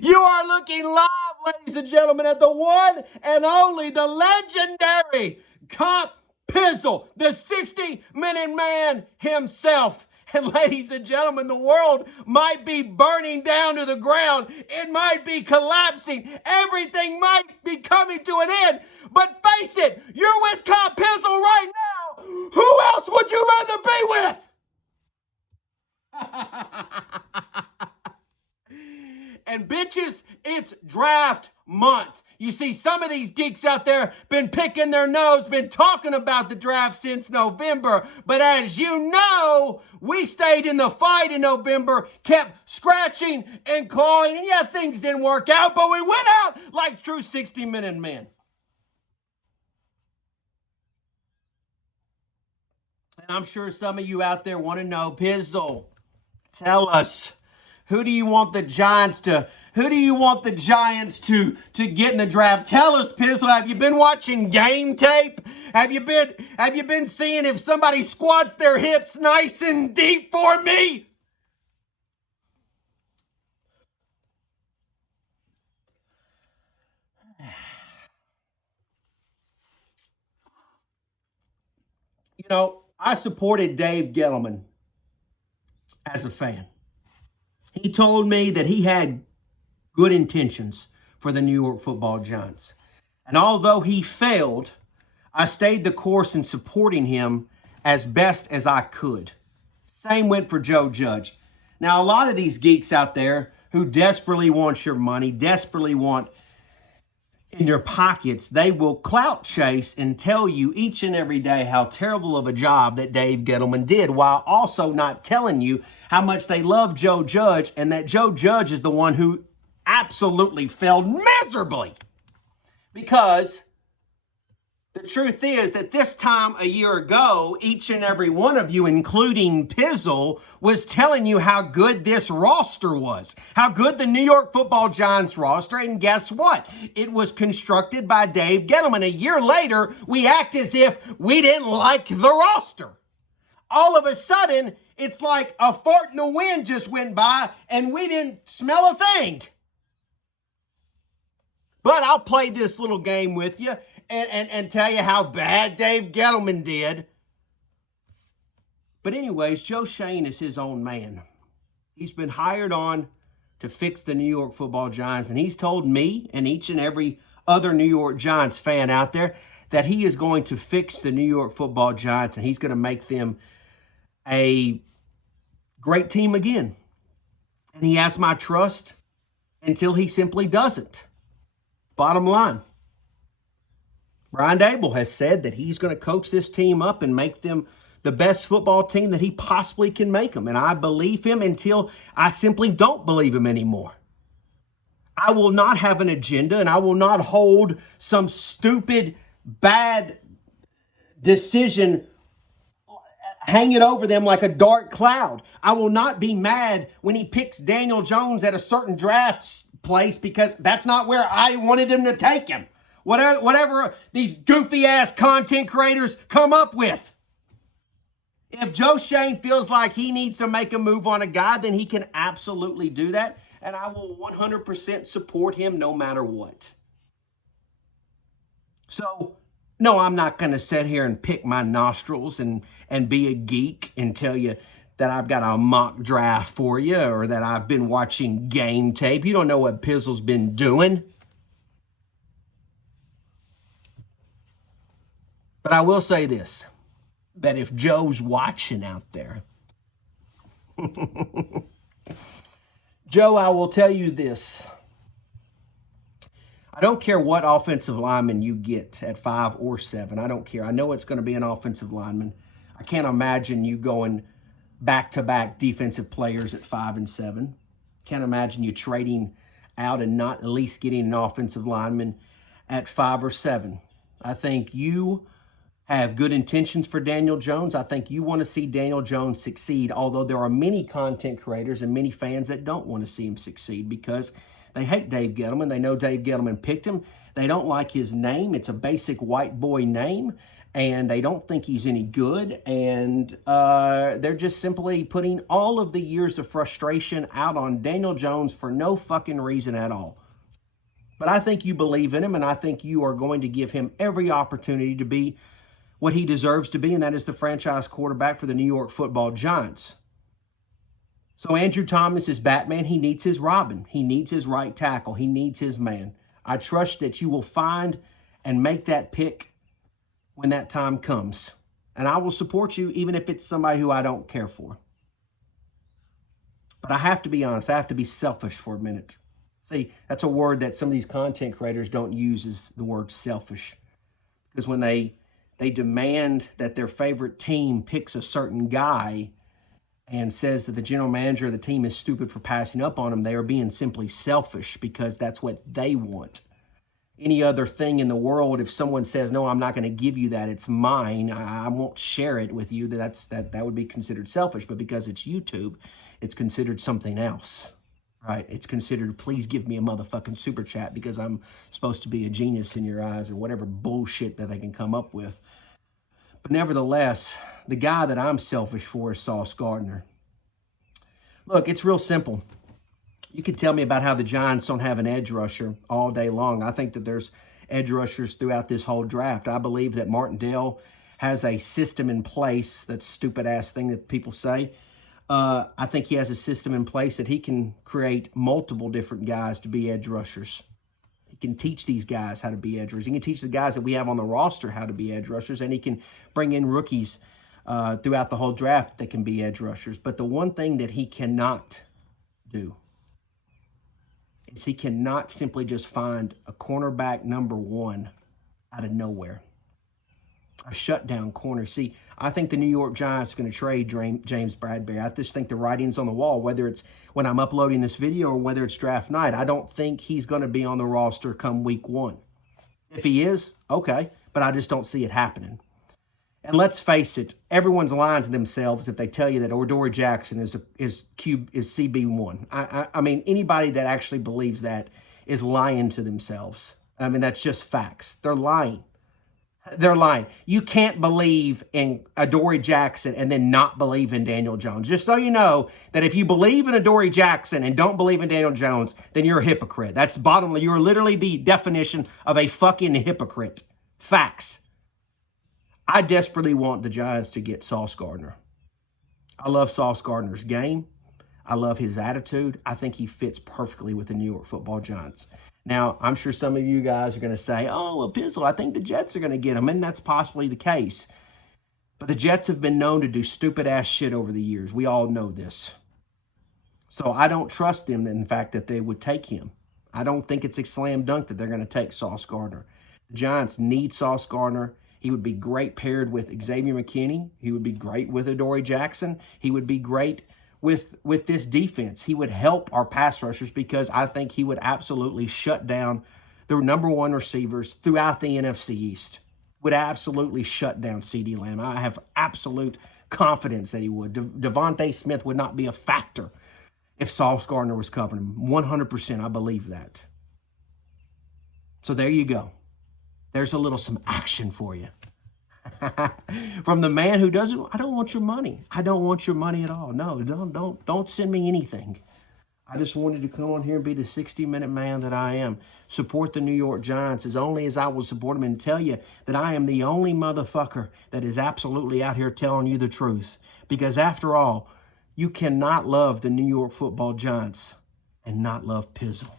You are looking live, ladies and gentlemen, at the one and only, the legendary Comp Pizzle, the 60-minute man himself. And ladies and gentlemen, the world might be burning down to the ground. It might be collapsing. Everything might be coming to an end. But face it, you're with Comp Pizzle right now. Who else would you rather be with? And bitches, it's draft month. You see, some of these geeks out there been picking their nose, been talking about the draft since November. But as you know, we stayed in the fight in November, kept scratching and clawing. And yeah, things didn't work out, but we went out like true 60-minute men. And I'm sure some of you out there want to know, Pizzle, tell us, who do you want the Giants to get in the draft? Tell us, Pizzle, have you been watching game tape? Have you been seeing if somebody squats their hips nice and deep for me? You know, I supported Dave Gettleman as a fan. He told me that he had good intentions for the New York Football Giants. And although he failed, I stayed the course in supporting him as best as I could. Same went for Joe Judge. Now, a lot of these geeks out there who desperately want your money, desperately want in your pockets, they will clout chase and tell you each and every day how terrible of a job that Dave Gettleman did, while also not telling you how much they love Joe Judge and that Joe Judge is the one who absolutely failed miserably. Because the truth is that this time a year ago, each and every one of you, including Pizzle, was telling you how good this roster was, how good the New York Football Giants roster. And guess what? It was constructed by Dave Gettleman. A year later, we act as if we didn't like the roster. All of a sudden, it's like a fart in the wind just went by and we didn't smell a thing. But I'll play this little game with you and tell you how bad Dave Gettleman did. But anyways, Joe Schoen is his own man. He's been hired on to fix the New York Football Giants, and he's told me and each and every other New York Giants fan out there that he is going to fix the New York Football Giants, and he's going to make them a great team again. And he has my trust until he simply doesn't. Bottom line, Brian Daboll has said that he's going to coach this team up and make them the best football team that he possibly can make them. And I believe him until I simply don't believe him anymore. I will not have an agenda, and I will not hold some stupid, bad decision hanging over them like a dark cloud. I will not be mad when he picks Daniel Jones at a certain draft place because that's not where I wanted him to take him. Whatever these goofy-ass content creators come up with. If Joe Schoen feels like he needs to make a move on a guy, then he can absolutely do that. And I will 100% support him no matter what. So, no, I'm not going to sit here and pick my nostrils and be a geek and tell you that I've got a mock draft for you or that I've been watching game tape. You don't know what Pizzle's been doing. But I will say this, that if Joe's watching out there, Joe, I will tell you this. I don't care what offensive lineman you get at 5 or 7. I don't care. I know it's going to be an offensive lineman. I can't imagine you going back-to-back defensive players at 5 and 7. Can't imagine you trading out and not at least getting an offensive lineman at 5 or 7. I think you have good intentions for Daniel Jones. I think you want to see Daniel Jones succeed, although there are many content creators and many fans that don't want to see him succeed because they hate Dave Gettleman. They know Dave Gettleman picked him. They don't like his name. It's a basic white boy name. and they don't think he's any good, and they're just simply putting all of the years of frustration out on Daniel Jones for no fucking reason at all. But I think you believe in him, and I think you are going to give him every opportunity to be what he deserves to be, and that is the franchise quarterback for the New York Football Giants. So Andrew Thomas is Batman. He needs his Robin. He needs his right tackle. He needs his man. I trust that you will find and make that pick when that time comes. And I will support you even if it's somebody who I don't care for. But I have to be honest. I have to be selfish for a minute. See, that's a word that some of these content creators don't use, is the word selfish. Because when they demand that their favorite team picks a certain guy and says that the general manager of the team is stupid for passing up on him, they are being simply selfish because that's what they want. Any other thing in the world, if someone says, no, I'm not going to give you that, it's mine, I won't share it with you, that would be considered selfish. But because it's YouTube, it's considered something else, right? It's considered, please give me a motherfucking super chat because I'm supposed to be a genius in your eyes, or whatever bullshit that they can come up with. But nevertheless, the guy that I'm selfish for is Sauce Gardner. Look, it's real simple. You can tell me about how the Giants don't have an edge rusher all day long. I think that there's edge rushers throughout this whole draft. I believe that Martindale has a system in place. That stupid-ass thing that people say. I think he has a system in place that he can create multiple different guys to be edge rushers. He can teach these guys how to be edge rushers. He can teach the guys that we have on the roster how to be edge rushers, and he can bring in rookies throughout the whole draft that can be edge rushers. But the one thing that he cannot do is he cannot simply just find a cornerback number one out of nowhere. A shutdown corner. See, I think the New York Giants are going to trade James Bradberry. I just think the writing's on the wall, whether it's when I'm uploading this video or whether it's draft night. I don't think he's going to be on the roster come week one. If he is, okay, but I just don't see it happening. And let's face it, everyone's lying to themselves if they tell you that Adoree Jackson is CB1. I mean, anybody that actually believes that is lying to themselves. I mean, that's just facts. They're lying. They're lying. You can't believe in Adoree Jackson and then not believe in Daniel Jones. Just so you know that if you believe in Adoree Jackson and don't believe in Daniel Jones, then you're a hypocrite. That's bottom line. You're literally the definition of a fucking hypocrite. Facts. I desperately want the Giants to get Sauce Gardner. I love Sauce Gardner's game. I love his attitude. I think he fits perfectly with the New York Football Giants. Now, I'm sure some of you guys are going to say, oh, well, Pizzle, I think the Jets are going to get him, and that's possibly the case. But the Jets have been known to do stupid-ass shit over the years. We all know this. So I don't trust them in the fact that they would take him. I don't think it's a slam dunk that they're going to take Sauce Gardner. The Giants need Sauce Gardner. He would be great paired with Xavier McKinney. He would be great with Adoree Jackson. He would be great with this defense. He would help our pass rushers because I think he would absolutely shut down the number one receivers throughout the NFC East. Would absolutely shut down CeeDee Lamb. I have absolute confidence that he would. Devontae Smith would not be a factor if Sauce Gardner was covering him. 100%, I believe that. So there you go. There's some action for you. From the man who doesn't, I don't want your money. I don't want your money at all. No, don't send me anything. I just wanted to come on here and be the 60-minute man that I am. Support the New York Giants as only as I will support them, and tell you that I am the only motherfucker that is absolutely out here telling you the truth. Because after all, you cannot love the New York Football Giants and not love Pizzle.